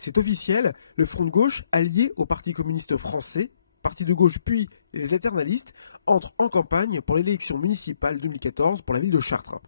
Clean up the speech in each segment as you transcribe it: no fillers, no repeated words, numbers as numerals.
C'est officiel, le Front de gauche, allié au Parti communiste français, parti de gauche puis les alternalistes, entre en campagne pour l'élection municipale 2014 pour la ville de Chartres.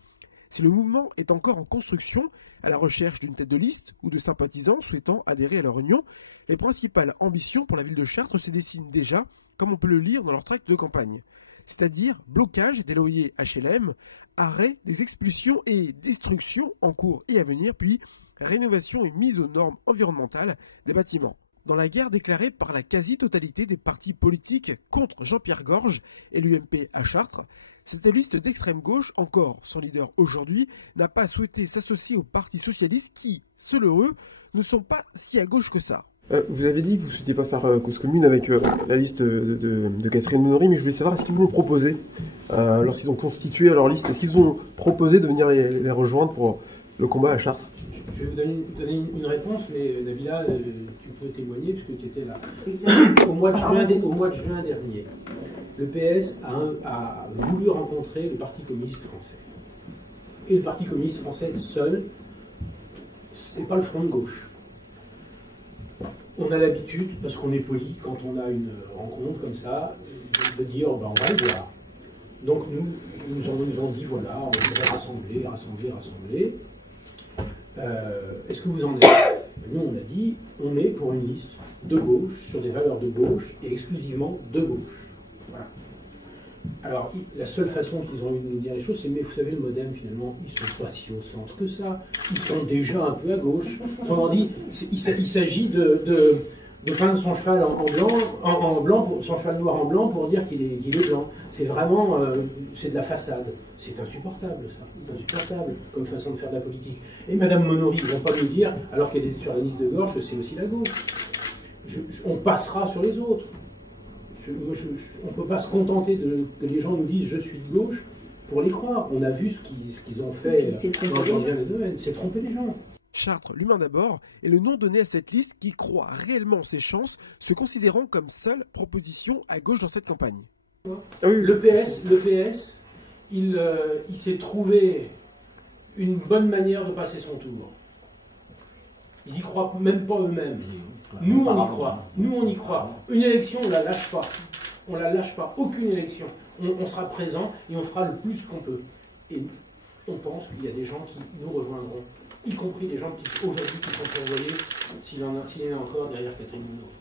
Si le mouvement est encore en construction, à la recherche d'une tête de liste ou de sympathisants souhaitant adhérer à leur union, les principales ambitions pour la ville de Chartres se dessinent déjà, comme on peut le lire dans leur tract de campagne. C'est-à-dire blocage des loyers HLM, arrêt des expulsions et destruction en cours et à venir, puis rénovation et mise aux normes environnementales des bâtiments. Dans la guerre déclarée par la quasi-totalité des partis politiques contre Jean-Pierre Gorge et l'UMP à Chartres, cette liste d'extrême gauche, encore sans leader aujourd'hui, n'a pas souhaité s'associer aux partis socialistes qui, selon eux, ne sont pas si à gauche que ça. Vous avez dit que vous ne souhaitiez pas faire cause commune avec la liste de Catherine Monory, mais je voulais savoir, est-ce qu'ils vous ont proposé, lorsqu'ils ont constitué leur liste, est-ce qu'ils vous ont proposé de venir les rejoindre pour le combat à Chartres? Je vais vous donner une réponse, mais Nabila, tu peux témoigner puisque tu étais là. Au mois de juin dernier, le PS a voulu rencontrer le Parti communiste français. Et le Parti communiste français seul, c'est pas le Front de gauche. On a l'habitude, parce qu'on est poli, quand on a une rencontre comme ça, de dire on va le voir. Donc nous nous ont dit voilà, on va rassembler. Est-ce que vous en êtes? Nous on a dit on est pour une liste de gauche, sur des valeurs de gauche et exclusivement de gauche. Voilà. Alors la seule façon qu'ils ont eu de nous dire les choses, c'est mais vous savez le MoDem finalement ils sont pas si au centre que ça, ils sont déjà un peu à gauche. Autrement dit, il s'agit de peindre son cheval en blanc, son cheval noir en blanc pour dire qu'il est blanc. C'est vraiment c'est de la façade. C'est insupportable ça. C'est insupportable comme façon de faire de la politique. Et Madame Monory, ils ne vont pas nous dire, alors qu'elle est sur la liste de gauche, que c'est aussi la gauche. On passera sur les autres. On ne peut pas se contenter que les gens nous disent je suis de gauche pour les croire. On a vu ce qu'ils ont fait dans les domaines. C'est tromper les gens. Chartres, l'humain d'abord, est le nom donné à cette liste qui croit réellement ses chances, se considérant comme seule proposition à gauche dans cette campagne. Le PS, il s'est trouvé une bonne manière de passer son tour. Ils n'y croient même pas eux-mêmes. Nous, on y croit. Une élection, on la lâche pas. On la lâche pas. Aucune élection. On sera présent et on fera le plus qu'on peut. Et on pense qu'il y a des gens qui nous rejoindront, y compris des gens qui aujourd'hui qui sont envoyés s'il y en a encore derrière Catherine Monory.